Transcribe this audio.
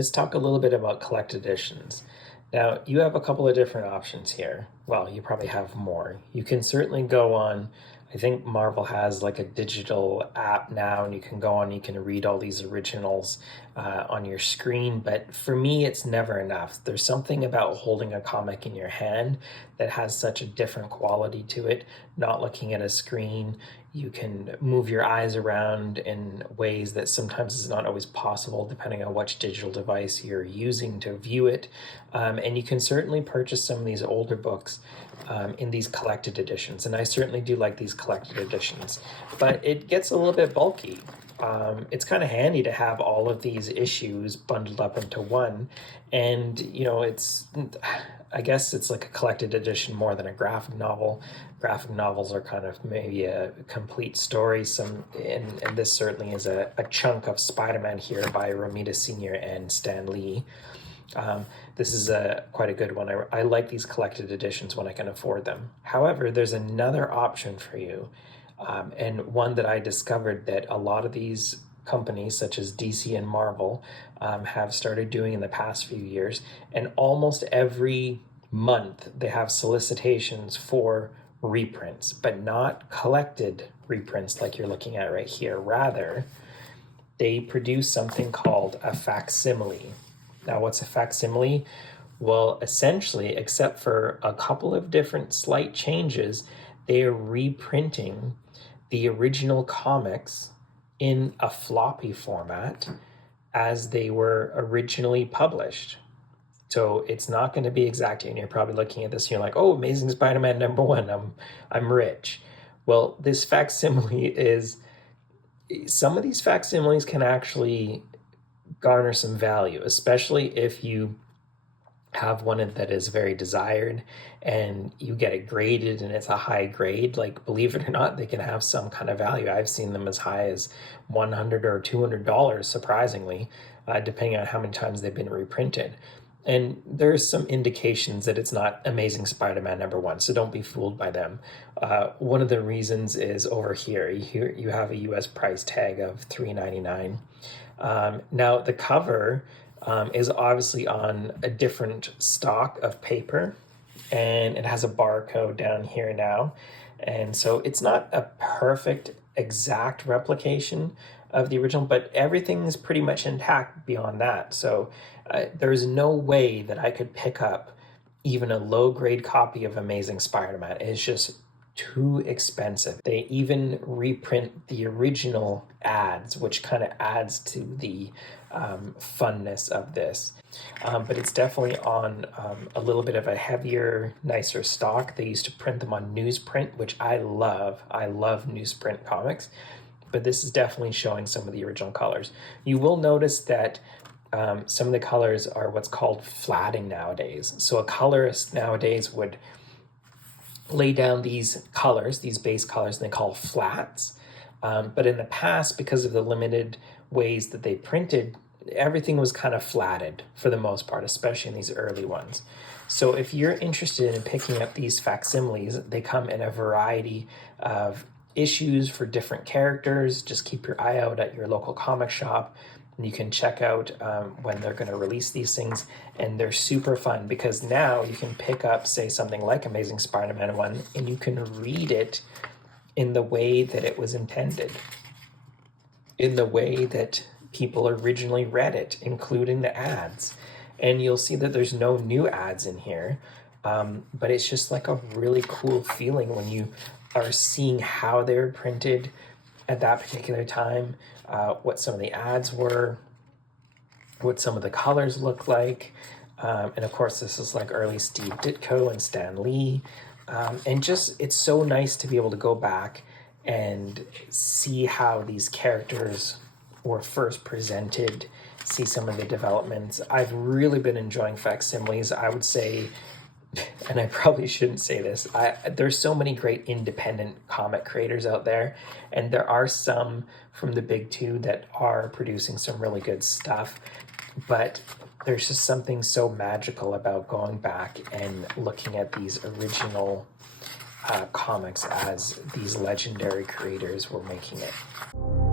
Let's talk a little bit about collected editions. Now, you have a couple of different options here. Well, you probably have more. You can certainly go on, I think Marvel has like a digital app now, and you can go on, you can read all these originals on your screen. But for me, it's never enough. There's something about holding a comic in your hand that has such a different quality to it, not looking at a screen. You can move your eyes around in ways that sometimes is not always possible depending on which digital device you're using to view it. And you can certainly purchase some of these older books in these collected editions. And I certainly do like these collected editions, but it gets a little bit bulky. It's kind of handy to have all of these issues bundled up into one. And, I guess it's like a collected edition more than a graphic novel. Graphic novels are kind of maybe a complete story. And this certainly is a chunk of Spider-Man here by Romita Sr. and Stan Lee. This is quite a good one. I like these collected editions when I can afford them. However, there's another option for you, and one that I discovered that a lot of these companies, such as DC and Marvel, have started doing in the past few years. And almost every month, they have solicitations for reprints, but not collected reprints like you're looking at right here. Rather, they produce something called a facsimile. Now, what's a facsimile? Well, essentially, except for a couple of different slight changes, they are reprinting the original comics in a floppy format as they were originally published. So it's not going to be exact. And you're probably looking at this and you're like, oh, Amazing Spider-Man #1, I'm rich. Well, this facsimile is, some of these facsimiles can actually garner some value, especially if you have one that is very desired and you get it graded and it's a high grade. Like, believe it or not, they can have some kind of value. I've seen them as high as $100 or $200, surprisingly, depending on how many times they've been reprinted. And there's some indications that it's not Amazing Spider-Man #1, so don't be fooled by them. One of the reasons is over here. You have a US price tag of $3.99. Now, the cover is obviously on a different stock of paper, and it has a barcode down here now. And so it's not a perfect exact replication of the original, but everything is pretty much intact beyond that. So there's no way that I could pick up even a low-grade copy of Amazing Spider-Man. It's just too expensive. They even reprint the original ads, which kind of adds to the funness of this. But it's definitely on a little bit of a heavier, nicer stock. They used to print them on newsprint, which I love. I love newsprint comics. But this is definitely showing some of the original colors. You will notice that some of the colors are what's called flatting nowadays. So a colorist nowadays would lay down these colors, these base colors, and they call flats. But in the past, because of the limited ways that they printed, everything was kind of flatted for the most part, especially in these early ones. So if you're interested in picking up these facsimiles, they come in a variety of issues for different characters. Just keep your eye out at your local comic shop. And you can check out when they're going to release these things. And they're super fun because now you can pick up, say, something like Amazing Spider-Man 1, and you can read it in the way that it was intended, in the way that people originally read it, including the ads. And you'll see that there's no new ads in here, but it's just like a really cool feeling when you are seeing how they were printed at that particular time, what some of the ads were, what some of the colors look like. And of course, this is like early Steve Ditko and Stan Lee. And just, it's so nice to be able to go back and see how these characters were first presented, see some of the developments. I've really been enjoying facsimiles. I would say, and I probably shouldn't say this, there's so many great independent comic creators out there, and there are some from the big two that are producing some really good stuff, but there's just something so magical about going back and looking at these original comics as these legendary creators were making it.